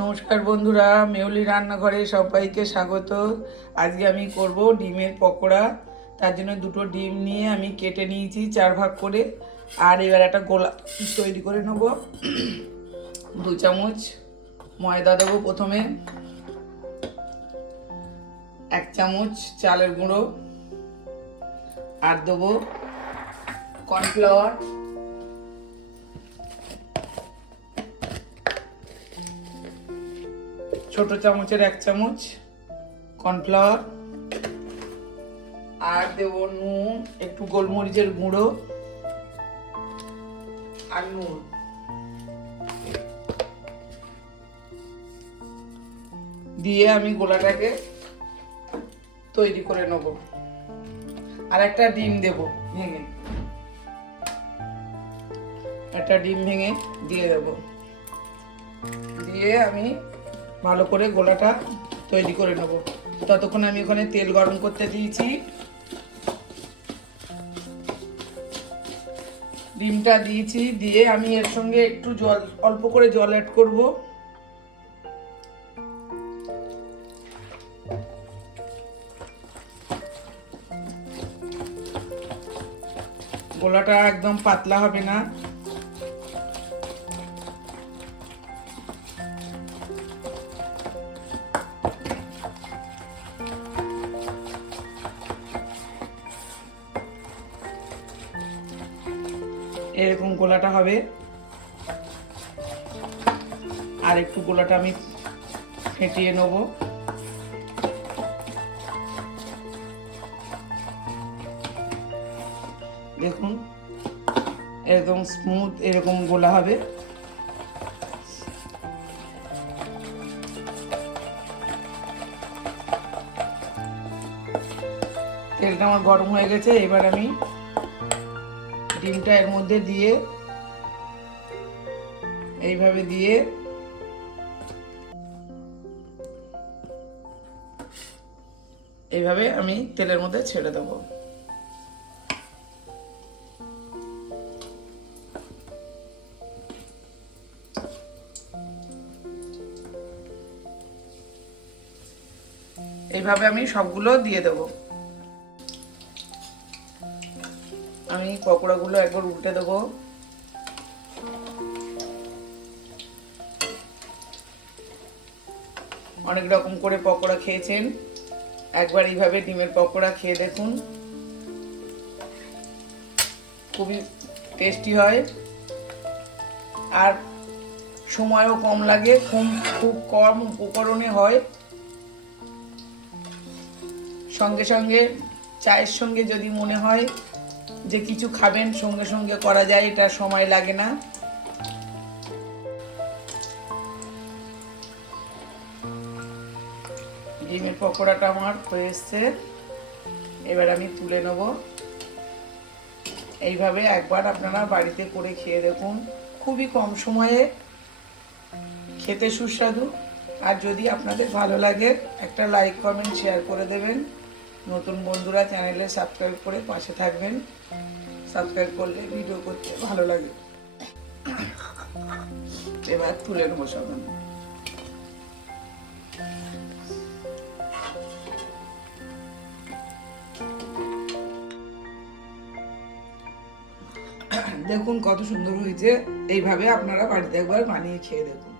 নমস্কার বন্ধুরা, মেউলি রান্নাঘরে সবাইকে স্বাগত। আজকে আমি করব ডিমের পকোড়া। তার জন্য দুটো ডিম নিয়ে আমি কেটে নিয়েছি 4 ভাগ করে। আর এবার একটা গোলা তৈরি করে নেব। 2 চামচ ময়দা দেবো প্রথমে, 1 চামচ চালের গুঁড়ো, আর দেবো কর্নফ্লাওয়ার, ছোট চামচের 1 চামচ কর্নফ্লাওয়ার, আর দেবো নুন, একটু গোলমরিচের গুঁড়ো আর নুন। দিয়ে আমি গোলাটাকে তৈরি করে নেব। আর একটা ডিম দেব ভেঙে, একটা ডিম ভেঙে দিয়ে দেব। দিয়ে আমি ভালো করে গোলাটা তৈরি করে নেব। ততক্ষণ আমি ওখানে তেল গরম করতে দিয়েছি। ডিমটা দিয়েছি, দিয়ে আমি এর সঙ্গে একটু জল, অল্প করে জল অ্যাড করব। গোলাটা একদম পাতলা হবে না। এরকম গোলাটা হবে। আর একটু গোলাটা আমি ফেটিয়ে নেব। দেখুন একদম স্মুথ এরকম গোলা হবে। তেলটা আমার গরম হয়ে গেছে। এবার আমি ডিমটা এর মধ্যে দিয়ে এইভাবে দিয়ে এইভাবে আমি তেলের মধ্যে ছেড়ে দেব। এইভাবে আমি সবগুলো দিয়ে দেব। আমি পকোড়াগুলো একবার উল্টে দেব। অনেক রকম করে পকোড়া খেয়েছেন, একবার এইভাবে ডিমের পকোড়া খেয়ে দেখুন, খুবই টেস্টি হয়। আর সময়ও কম লাগে, খুব কম উপকরণে হয়। সঙ্গে সঙ্গে চায়ের সঙ্গে যদি মনে হয় যে কিছু খাবেন, সঙ্গে সঙ্গে করা যায়, এটা সময় লাগে না। ডিমের পকোড়াটা আমার হয়ে এসছে। এবার আমি তুলে নেব। এইভাবে একবার আপনারা বাড়িতে করে খেয়ে দেখুন, খুবই কম সময়ে খেতে সুস্বাদু। আর যদি আপনাদের ভালো লাগে একটা লাইক, কমেন্ট, শেয়ার করে দেবেন। নতুন বন্ধুরা চ্যানেলে সাবস্ক্রাইব করে পাশে থাকবেন। সাবস্ক্রাইব করলে ভিডিও করতে ভালো লাগে। এবার তুলে নেবো সব। দেখুন কত সুন্দর হয়েছে। এইভাবে আপনারা বাড়িতে একবার বানিয়ে খেয়ে দেখুন।